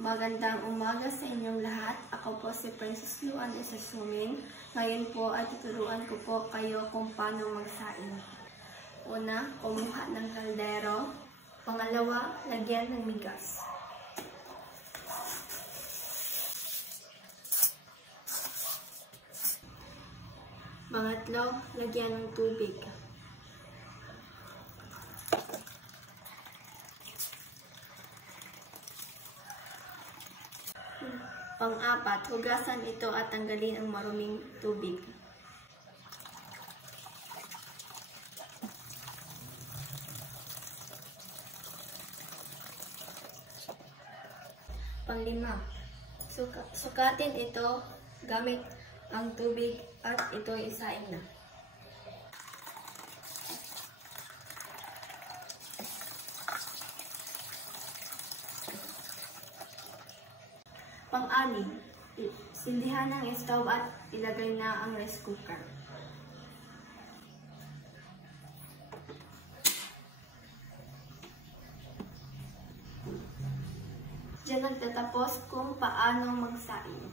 Magandang umaga sa inyong lahat. Ako po si Princess Luan Isasumin. Ngayon po ay tuturuan ko po kayo kung paano magsaing. Una, kumuha ng kaldero. Pangalawa, lagyan ng bigas. Pangatlo, lagyan ng tubig. Pang-apat, hugasan ito at tanggalin ang maruming tubig. Pang-lima, sukatin ito gamit ang tubig at ito isaing na. Pang-anim, sindihan ng stove at ilagay na ang rice cooker. Diyan nagtatapos kung paano magsaing.